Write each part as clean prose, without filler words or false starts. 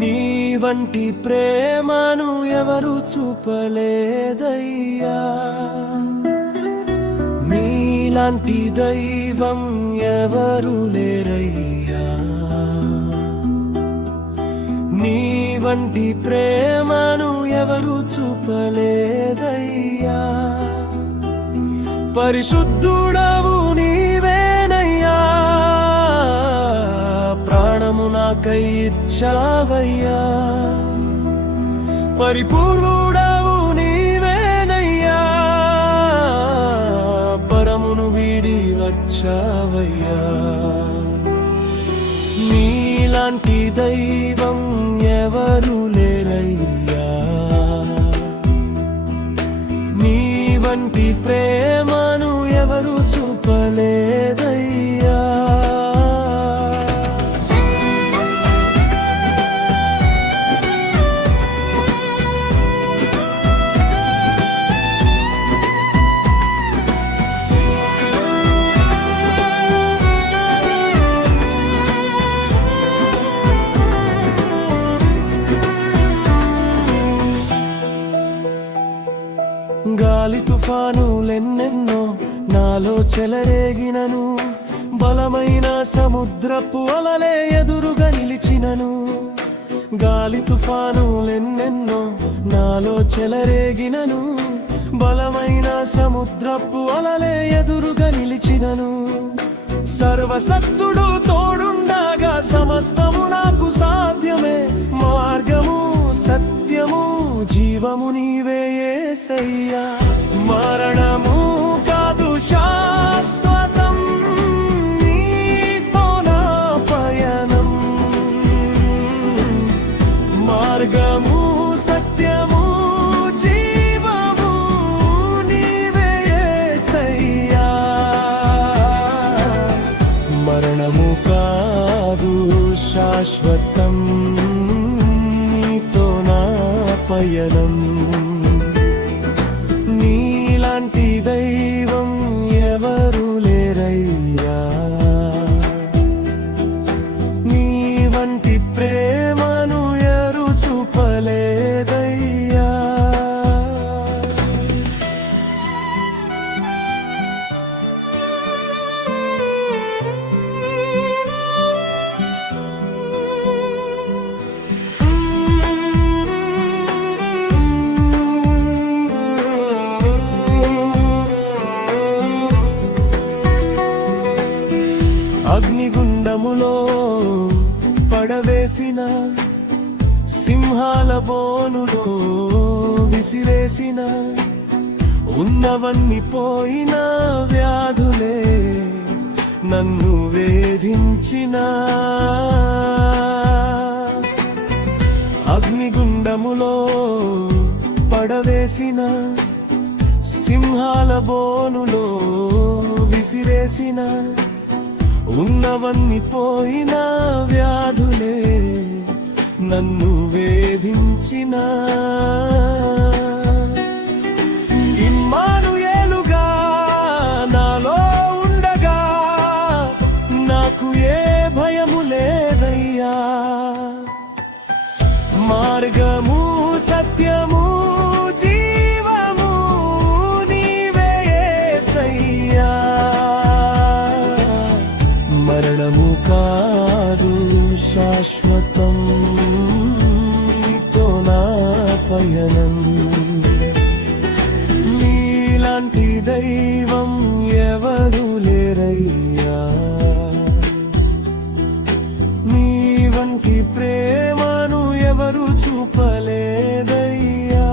నీ వంటి ప్రేమను ఎవరు చూపలేదయ్యా, నీలాంటి దైవం ఎవరు లేరయ్యా. నీ వంటి ప్రేమను ఎవరు చూపలేదయ్యా. పరిశుద్ధుడవు నీవేనయ్యా, ప్రాణము నాకై ఇచ్చావయ్యా. పరిపూర్ణుడవు నీవేనయ్యా, పరమును వీడి వచ్చావయ్యా. నీలాంటి దైవం ఎవరు లేరయ్యా, నీ వంటి ప్రేమను ఎవరు చూపలేదయ్యా. గాలి తుఫానులెన్నెన్నో నాలో చెలరేగినను, బలమైన సముద్రపు అలలే ఎదురుగా నిలిచినను. గాలి తుఫానులెన్నెన్నో నాలో చెలరేగినను, బలమైన సముద్రపు అలలే ఎదురుగా నిలిచినను. సర్వశక్తుడు తోడుండగా సమస్తము నాకు సాధ్యమే. మార్గము సత్యము జీవము నీవే యేసయ్యా. మరణము కాదు శాశ్వతం, నీతో నా పయనం. మార్గము సత్యము జీవము నీవే యేసయ్యా. మరణము కాదు శాశ్వతం, నీతో నా పయనం. నీలాంటి దైవం ఎవరు లేరయ్యా, నీ వంటి ప్రేమను ఎవరు చూపలేదయ్యా. అగ్నిగుండములో పడవేసిన, సింహాల బోనులో విసిరేసిన, ఉన్నవన్నీ పోయిన వ్యాధులే నన్ను వేధించిన. అగ్నిగుండములో పడవేసిన, సింహాల బోనులో విసిరేసిన, ఉన్నవన్నీ పోయిన వ్యాధులే నన్ను వేధించిన. ఇమ్మానుయేలుగా నాలో ఉండగా నాకు ఏ భయము లేదయ్యా. మార్గము సత్యము జీవము నీవే యేసయ్యా. మరణము కాదు శాశ్వతం, నీతో నా పయనం. నీలాంటి దైవం ఎవరు లేరయ్యా, నీ వంటి ప్రేమను ఎవరు చూపలేదయ్యా.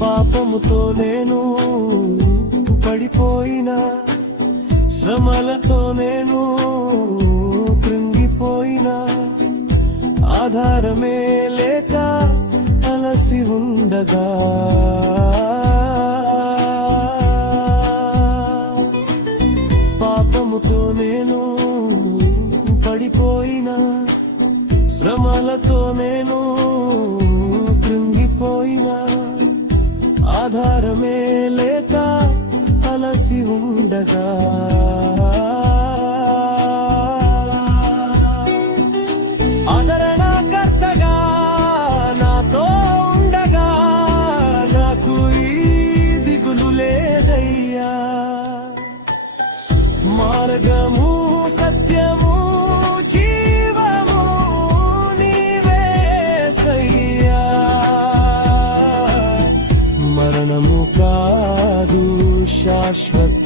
పాపముతో నేను పడిపోయినా, శ్రమలతో నేను కృంగిపోయినా, ఆధారమే లేక అలసి ఉండగా పాపముతో నేను పడిపోయినా, శ్రమలతో నేను కృంగిపోయినా, ఆధారమే లేక అలసి ఉండగా, ఆదరణకర్తగా నాతో ఉండగా, నాకు ఈ దిగులు లేదయ్యా. మార్గము సత్యము జీవము నీవేసయ్యా. మరణము కాదు శాశ్వత